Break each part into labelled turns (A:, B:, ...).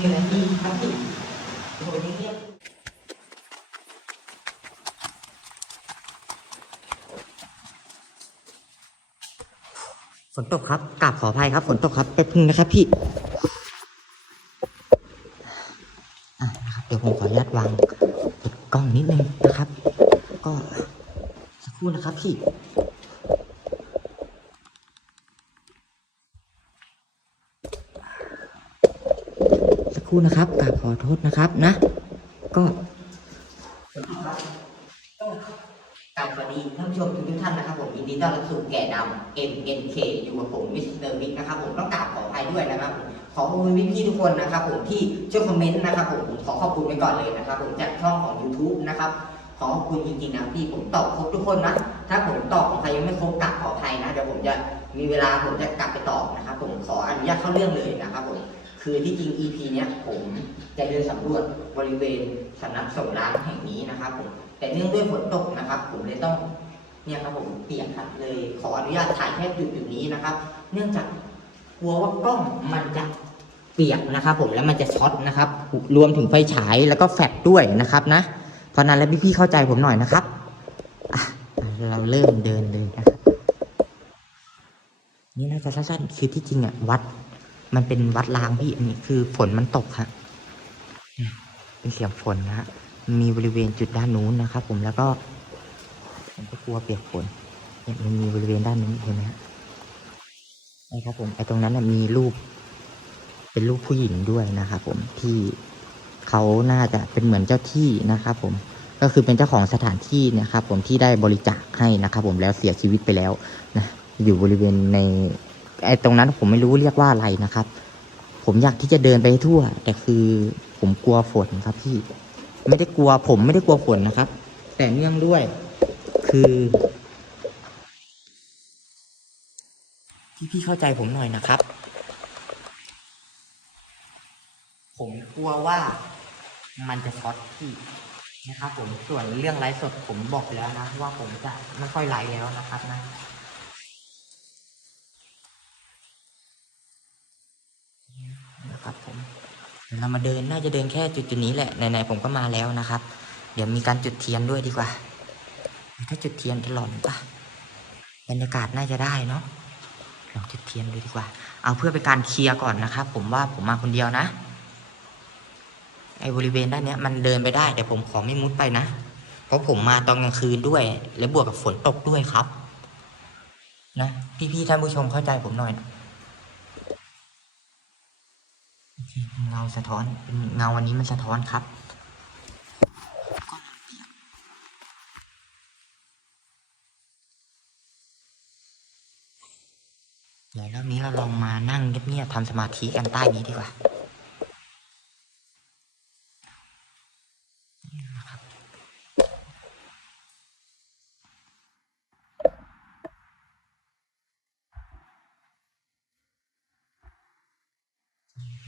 A: หนึ่งนาทีครับพี่โอ้โหนี่เงียบฝนตกครับกราบขออภัยครับฝนตกครับแป๊บนึงนะครับพี่อะนะครับเดี๋ยวผมขออนุญาตวางปิดกล้องนิดนึงนะครับ ก็สักครู่นะครับพี่ ครู่นะครับกราบขอโทษนะครับนะ ก็กาบสวัสดีท่านผู้ชมทุกท่านนะครับผมยินดีต้อนรับสู่แก่ดำ MNK อยู่กับผมมิสเตอร์วิกนะครับผมต้องกราบขออภัยด้วยนะครับผมขอขอบคุณพี่ๆทุกคนนะครับผมที่ช่วยคอมเมนต์นะครับผมผมขอขอบคุณไว้ก่อนเลยนะครับผมจากช่องของ YouTube นะครับขอขอบคุณจริงๆนะพี่ผมตอบครบทุกคนนะถ้าผมตอบของใครยังไม่ครบกราบขออภัยนะเดี๋ยวผมจะมีเวลาผมจะกลับไปตอบนะครับผมขออนุญาตเข้าเรื่องเลยนะครับผม คือที่จริง EP เนี้ยผมจะเดินสำรวจบริเวณสำนักสงฆ์ร้างแห่งนี้นะครับผมแต่เนื่องด้วยฝนตกนะครับ ผมเลยต้องเนี่ยครับผมเปียกครับเลยขออนุญาตถ่ายแค่จุดจุดนี้นะครับ เนื่องจากกลัวว่ากล้องมันจะเปียกนะครับ ผมแล้วมันจะช็อตนะครับ รวมถึงไฟฉายแล้วก็แฟลชด้วยนะครับนะเพราะนั้นแล้วพี่ๆเข้าใจผมหน่อยนะครับเราเริ่มเดินเลยนะครับนี่น่าจะสั้นๆคือที่จริงอะวัด มันเป็นวัดล้างพี่อันนี้คือฝนมันตกฮะเป็นเสียงฝนนะฮะมีบริเวณจุดด้านนู้นนะครับ ผมแล้วก็ผมก็กลัวเปียกฝนเนี่ยมันมีบริเวณด้านนี้เห็นไหมฮะนี่ครับ ผมไอ้ตรงนั้นนะมีรูป เป็นรูปผู้หญิงด้วยนะครับผมที่เขาน่าจะเป็นเหมือนเจ้าที่นะครับ ผมก็คือเป็นเจ้าของสถานที่นะครับ ผมที่ได้บริจาคให้นะครับ ผมแล้วเสียชีวิตไปแล้วนะอยู่บริเวณใน ไอ้ตรงนั้นผมไม่รู้เรียกว่าอะไรนะครับ ผมอยากที่จะเดินไปทั่ว แต่คือผมกลัวฝนครับพี่ไม่ได้กลัว ผมไม่ได้กลัวฝนนะครับ แต่เนื่องด้วย คือพี่พี่เข้าใจผมหน่อยนะครับ ผมกลัวว่ามันจะช็อตพี่นะครับผมส่วนเรื่องไลฟ์สดผมบอกแล้วนะ ว่าผมจะไม่ค่อยไลฟ์แล้วนะครับนะ นะครับผมเรามาเดินน่าจะเดินแค่จุดจุดนี้แหละไหนๆผมก็มาแล้วนะครับ เดี๋ยวมีการจุดเทียนด้วยดีกว่า ถ้าจุดเทียนจะหลอนปะบรรยากาศน่าจะได้เนาะลองจุดเทียนดูดีกว่า เอาเพื่อเป็นการเคลียร์ก่อนนะครับ ผมว่าผมมาคนเดียวนะไอ้บริเวณด้านเนี้ยมันเดินไปได้ แต่ผมขอไม่มุดไปนะ เพราะผมมาตอนกลางคืนด้วย แล้วบวกกับฝนตกด้วยครับ นะพี่ๆท่านผู้ชมเข้าใจผมหน่อยนะ โอ เงาสะท้อนเป็นเงาวันนี้มันสะท้อนครับเดี๋ยวรอบนี้เราลองมานั่งเงียบๆทำสมาธิกันใต้นี้ดีกว่านี่นะครับ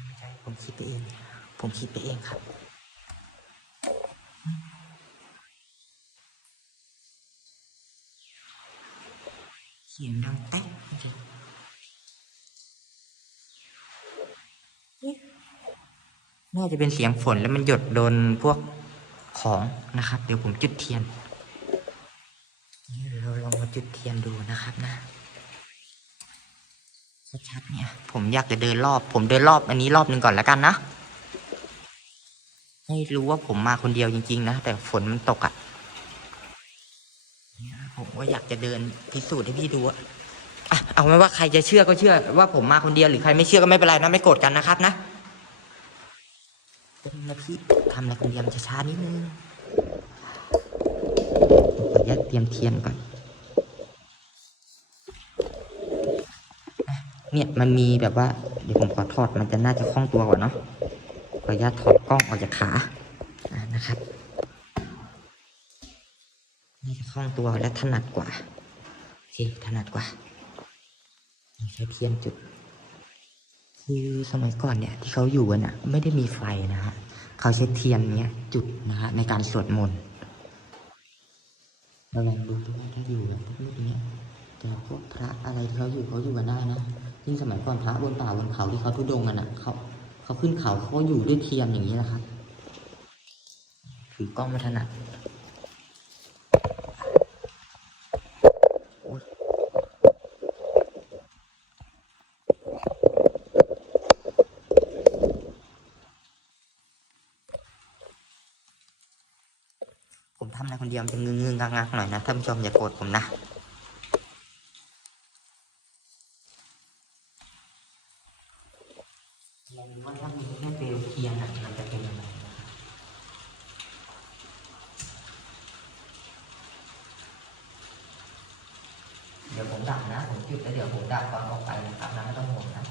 A: ไม่ใช่ผมคิดไป เอง ผมคิดไปเองครับ เสียงดังแต๊กจริงน่าจะเป็นเสียงฝนแล้วมันหยดโดนพวกของนะครับ เดี๋ยวผมจุดเทียน นี่เราลองมาจุดเทียนดูนะครับนะ ชัดๆเนี่ย ผมอยากจะเดินรอบ ผมเดินรอบอันนี้รอบหนึ่งก่อนแล้วกันนะให้รู้ว่าผมมาคนเดียวจริง ๆ นะ แต่ฝนมันตกอะ่ะผมก็อยากจะเดินพิสูจน์ให้พี่ดูอะ่ะเอาไม่ว่าใครจะเชื่อก็เชื่อ ว่าผมมาคนเดียวหรือใครไม่เชื่อก็ไม่เป็นไรนะไม่โกรธกันนะครับนะเป็นนะพี่ทำอะไรคนเดียวมันจะช้านิดนึงขออนุญาตเตรียมเทียนก่อนอะ เนี่ยมันมีแบบว่าเดี๋ยวผมขอถอดมันจะน่าจะคล่องตัวกว่าเนาะขออนุญาตถอดกล้องออกจากขาอ่านะครับนี่จะคล่องตัวและถนัดกว่าโอเคถนัดกว่าใช้เทียนจุด คือสมัยก่อนเนี่ยที่เขาอยู่กันอะ ไม่ได้มีไฟนะฮะเขาใช้เทียนเนี้ยจุดนะฮะในการสวดมนต์เราลองดูดูว่าถ้าอยู่แบบนี้ แต่พวกพระอะไรที่เขาอยู่เขาอยู่กันได้นะยิ่งสมัยก่อนพระบนป่าบนเขาที่เขาทุดงกันอะเขาเขาขึ้นเขาเขาอยู่ด้วยเทียมอย่างนี้นะครับถือกล้องม่ถนัดผมทำอะไรคนเดียวมันจะงึงงึงงักงักหน่อยนะท่านผู้ชมอย่าโกรธผมนะ ลองดูว่าถ้ามีแค่เปลวเทียนอะมันจะเป็นยังไงนะครับเดี๋ยวผมดับนะ ผมจุดแล้วเดี๋ยวผมดับตอนออกไปนะครับนะไม่ต้องห่วงนะ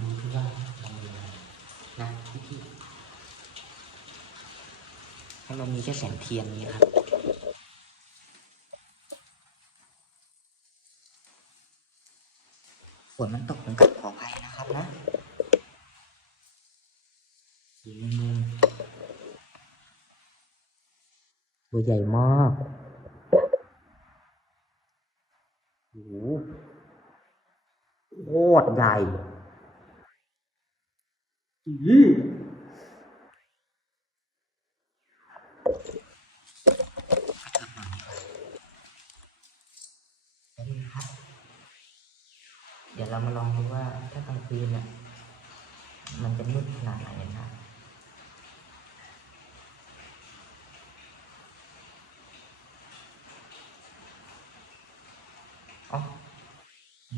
A: ดูที่ว่ามันมีอะไรนะพี่พี่ให้มันมีแค่แสงเทียนนี้ครับ นมันตกผมกับขออภัยนะครับนะสีเงินตัวใหญ่มากโอ้โหโคตรใหญ่อืมเดี๋ยวเรามาลองดูว่าถ้ากลางคืนเนี่ยมันจะมืดขนาดไหนนะครับ อ๋อ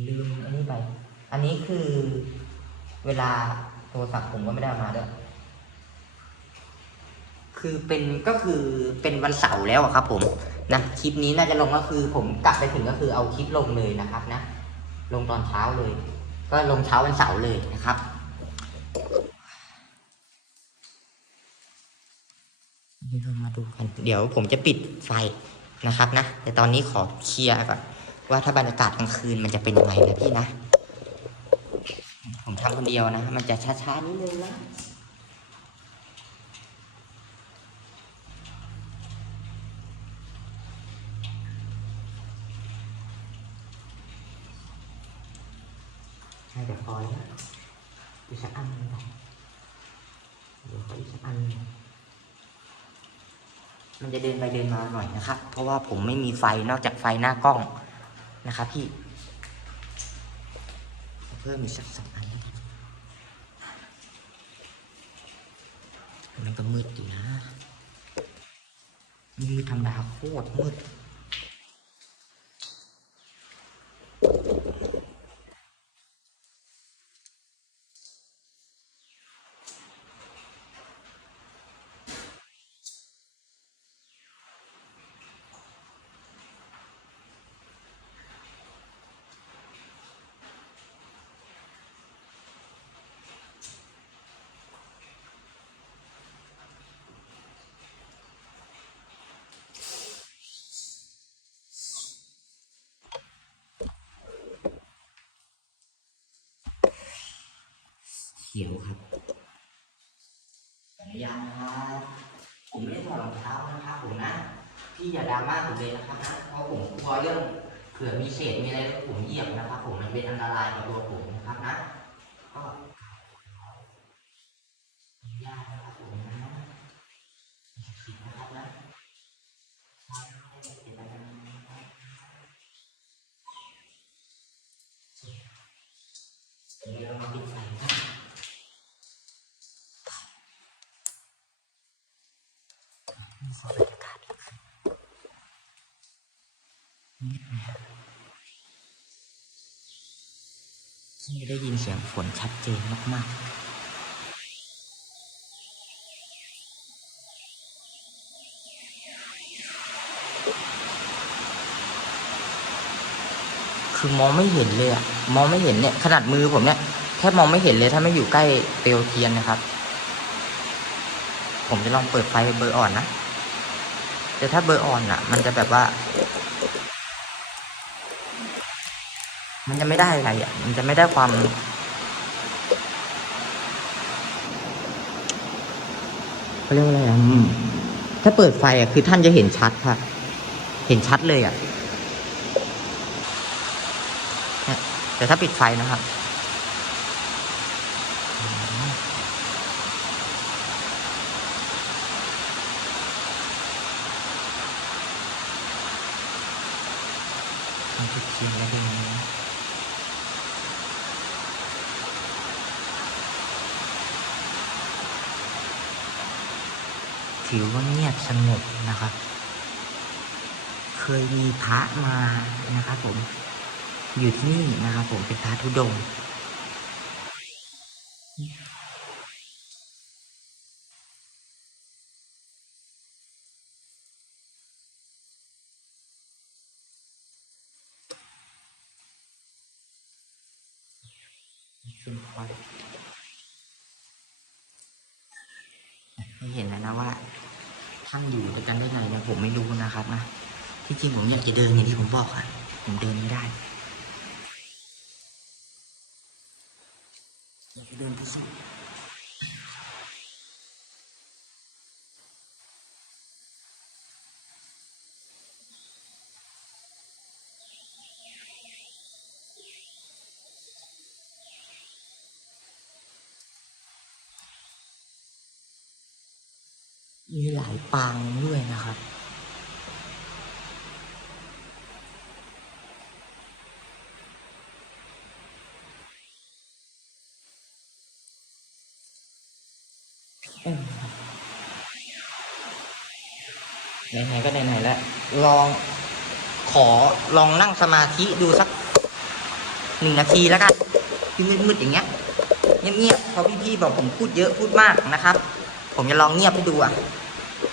A: ลืมอันนี้ไป อันนี้คือเวลาโทรศัพท์ผมก็ไม่ได้เอามาด้วย คือเป็นก็คือเป็นวันเสาร์แล้วอะครับ ผมนะคลิปนี้น่าจะลงก็คือ ผมกลับไปถึงก็คือเอาคลิปลงเลยนะครับนะ ลงตอนเช้าเลย ก็ลงเช้าวันเสาร์เลยนะครับเรามาดูกัน เดี๋ยวผมจะปิดไฟนะครับนะ แต่ตอนนี้ขอเคลียร์ก่อน ว่าถ้าบรรยากาศกลางคืนมันจะเป็นยังไงนะพี่นะ ผมทำคนเดียวนะ มันจะช้าๆนิดนึงนะใช่แต่พอแล้วอีกสักอันหนึงไปเดี๋ยวขออีกสักอันหนึ่งมันจะเดินไปเดินมาหน่อยนะครับ เพราะว่าผมไม่มีไฟนอกจากไฟหน้ากล้อง นะครับพี่ เพิ่มอีกสักสองอันนมันก็มืดอยู่นะมืดธรรมดาโคตรมืด ขียวครับขออนุญาตนะครับผมไม่ได้ถอดรองเท้านะครับผมนะ พี่อย่าดราม่าผมเลยนะครับนะเพราะผมกลัวเรื่องเผื่อมีเศษมีอะไรผมเหยียบนะครับ ผมมันเป็นอันตรายกับตัวผมนะครับนะก็ขออนุญาตนะครับผมนะสินะครับนะเดี๋ยวเรามาปิดไฟนะ มี บรรยากาศนิดนะซึ่ได้ยินเสียงฝนชัดเจนมากๆคือมองไม่เห็นเลยอะมองไม่เห็นเนี่ย ขนาดมือผมเนี่ยแทบมองไม่เห็นเลยถ้าไม่อยู่ใกล้เปลวเทียนนะครับ ผมจะลองเปิดไฟเบอร์อ่อนนะ แต่ถ้าเบอร์อ่อนอะมันจะแบบว่า มันจะไม่ได้อะไรอะ มันจะไม่ได้ความ เขาเรียกว่าอะไรอะถ้าเปิดไฟอะคือท่านจะเห็นชัดค่ะ เห็นชัดเลยอะแต่ถ้าปิดไฟนะครับ มันจะกินแล้วดีนะถือว่าเงียบสงบนะครับ เคยมีพระมานะครับผม อยู่ที่นี่นะครับผมเป็นพระธุดงค์เป็นควันให้เห็นแล้วนะว่าท่าน อยู่ด้วยกันได้ไงเนี่ยผมไม่รู้นะครับนะที่จริงผมอยากจะเดินอย่างที่ผมบอกอะผมเดินไม่ได้อยากจะเดินไปสุดมีหลายปาง นะครับ ไหนๆก็ไหนๆแล้ว ลองขอลองนั่งสมาธิดูสักหนึ่งนาทีแล้วกันที่มืดๆอย่างเงี้ยเงียบๆเพราะพี่ๆบอกผมพูดเยอะพูดมากนะครับ ผมจะลองเงียบให้ดูอะ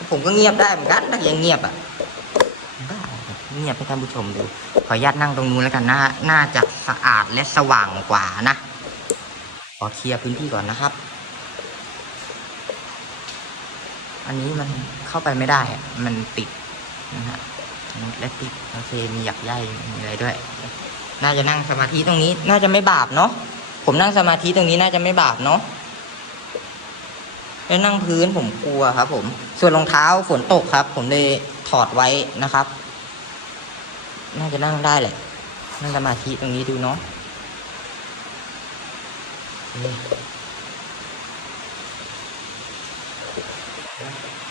A: ผมก็เงียบได้เหมือนกันแต่ยังเงียบอะเงียบให้ท่านผู้ชมดู ขออนุญาตนั่งตรงนู้นแล้วกันน่าน่าจะสะอาดและสว่างกว่านะ ขอเคลียร์พื้นที่ก่อนนะครับ อันนี้มันเข้าไปไม่ได้มันติดนะฮะและติดโอเคมีหยักใยมีอะไรด้วย น่าจะนั่งสมาธิตรงนี้ น่าจะไม่บาปเนาะผมนั่งสมาธิตรงนี้น่าจะไม่บาปเนาะ แล้วนั่งพื้นผมกลัวครับ ผม ส่วนรองเท้าฝนตกครับ ผมเลยถอดไว้นะครับ น่าจะนั่งได้แหละ นั่งสมาธิตรงนี้ดูเนาะ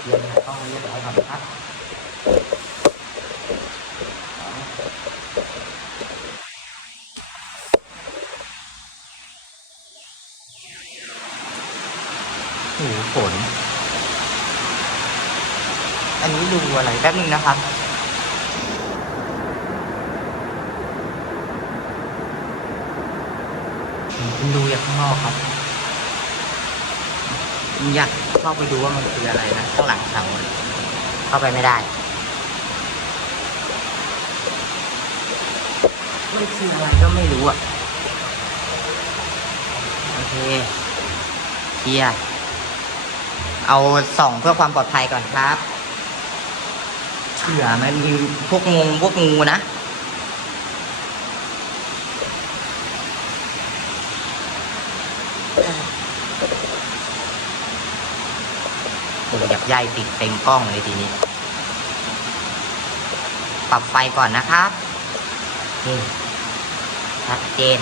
A: เตรียมห้องเรียบร้อยก่อนครับ น อันนี้ดูอะไรแป๊บนึงนะครับคุณดูจากข้างนอกครับอยากเข้าไปดูว่ามันคืออะไรนะข้างหลังเสาเข้าไปไม่ได้ไม่คืออะไรก็ไม่รู้อะ โอเคเคลียร์ เอาส่องเพื่อความปลอดภัยก่อนครับเผื่อมันมีพวกงูพวกงูนะโอ้ยยับใยติดเต็มกล้องเลยทีนี้ ปรับไฟก่อนนะครับนี่ชัดเจน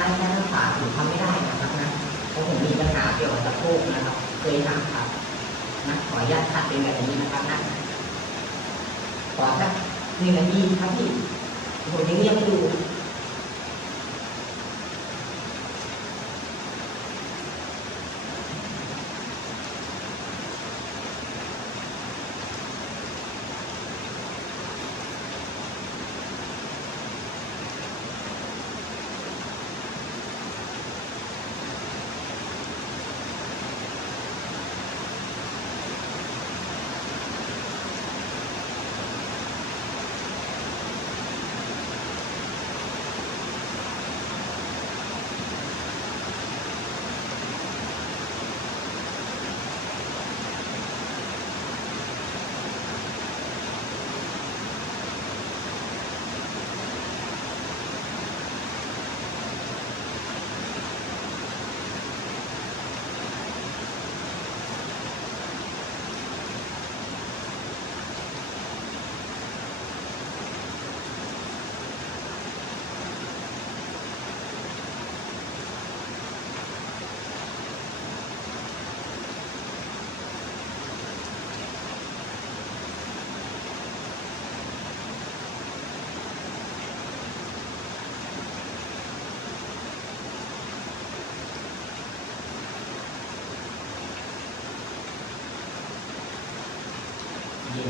A: ้าซ้ายและฝาผมทำไม่ได้นะครับนะเพราะผมมีปัญหาเกี่ยวกับสะโพกนะครับ เคยหักครับนะขออนุญาตขัดเป็นแบบนี้นะครับนะขอสักหนึ่งนาทีครับพี่ผมจะเงียบให้ดู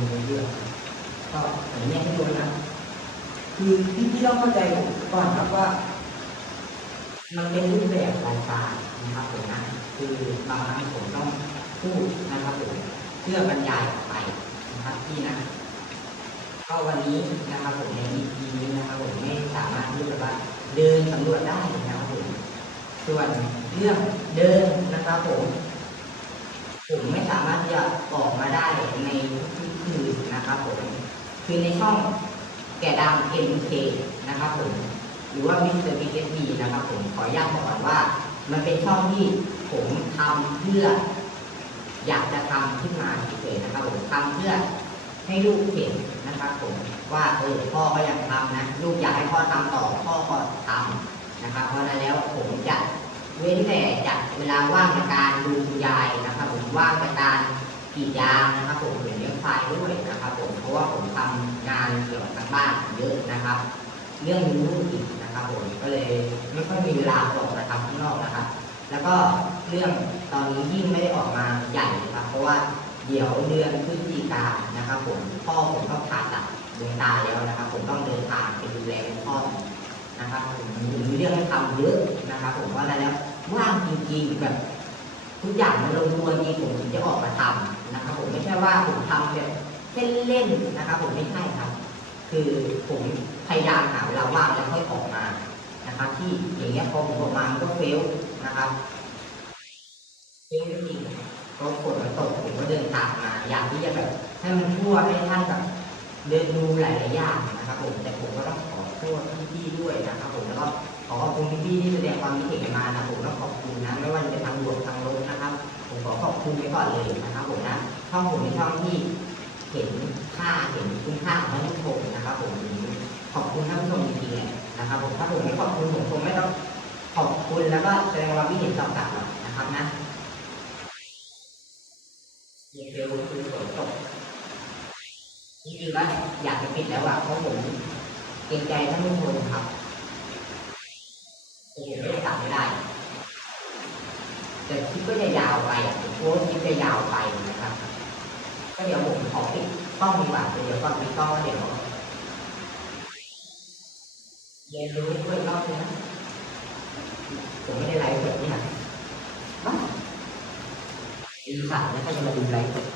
A: โเย็นเยือกก็อย่างนี้ให้ดูนะคือพี่พี่ต้องเข้าใจก่อนครับว่า มันเป็นรูปแบบรายการนะครับผมนะคือบางครั้งผมต้องพูดนะครับผมเพื่อบรรยายออกไปนะครับพี่นะก็วันนี้นะครับผมใน EP นี้นะครับผมไม่สามารถที่จะว่าเดินสำรวจได้นะครับผมส่วนเรื่องเดินนะครับผมผมไม่สามารถที่จะออกมาได้ในทุก คืนนะครับผมคือในช่องแก่ดำ MK นะครับผมหรือว่ามิสเตอร์บีเอสบีนะครับผมขออนุญาตบอกก่อนว่า มันเป็นช่องที่ผมทำเพื่อ อยากจะทำขึ้นมาเฉยๆนะครับผมทำเพื่อให้ลูกเห็นนะครับผมว่าเออพ่อก็ยังทำนะ ลูกอยากให้พ่อทำต่อพ่อก็ทำนะครับ เพราะฉะนั้นแล้วผมจะเว้นแต่จากเวลาว่างจากการดูคุณยายนะครับ ผมว่างจากการ กีดยางนะครับผมหรือเลี้ยงควายด้วยนะครับผมเพราะว่าผมทำงานเกี่ยวกับทางบ้านเยอะนะครับ เรื่องรู้อีกนะครับผมก็เลยไม่ค่อยมีเวลาออกมาทำข้างนอกนะครับ แล้วก็เรื่องตอนนี้ยิ่งไม่ได้ออกมาใหญ่นะครับ เพราะว่าเดี๋ยวเดือนพฤศจิกานะครับผมพ่อผมต้องผ่าตัดดวงตาแล้วนะครับ ผมต้องเดินทางไปดูแลพ่อนะครับผมมีเรื่องให้ทำเยอะนะครับผมว่าแล้วแล้วว่างจริงๆแบบทุกอย่างมันลงตัวจริงผมถึงจะออกมาทำ นะครับผมไม่ใช่ว่าผมทำแบบเล่นๆนะครับผมไม่ใช่ครับ คือผมพยายามหาเวลาว่างแล้วค่อยออกมานะครับ ที่อย่างเงี้ยพอผมออกมามันก็เฟลนะครับเรื่องจริงก็ฝนมันตกผมก็เดินทางมาอยากที่จะแบบให้มันทั่วให้ท่านแบบเดินดูหลายๆอย่างนะครับผมแต่ผมก็ต้องขอโทษพี่ๆด้วยนะครับผมแล้วก็ ขอขอบคุณพี่ๆที่แสดงความคิดเห็นมานะผมต้องขอบคุณนะไม่ว่าจะเป็นทางบวกทางลบนะครับ ผมขอขอบคุณไว้ก่อนเลยนะครับผมนะช่องผมเป็นช่องที่เห็นค่าเห็นคุณค่าของท่านผู้ชมนะครับ ผมขอบคุณท่านผู้ชมจริงๆนะครับผมถ้าผมไม่ขอบคุณผมคงไม่ต้องขอบคุณแล้วก็แสดงความคิดเห็นตอบกลับนะครับนะเย็นเร็วคือฝนตกจริงๆแล้วเนี่ยอยากจะปิดแล้วอะเพราะผมเกรงใจท่านผู้ชมครับ คลิปก็จะยาวไปอะผมกลัวว่าคลิปจะยาวไปนะครับ ก็เดี๋ยวผมขอปิดกล้องดีกว่าเดี๋ยวก่อนปิดกล้องแล้วเดี๋ยวเรียนรู้ด้วยรอบนึงนะผมไม่ได้ไลฟ์สดนี่ยบ้าอีสานแล้วก็จะมาดูไลฟ์สด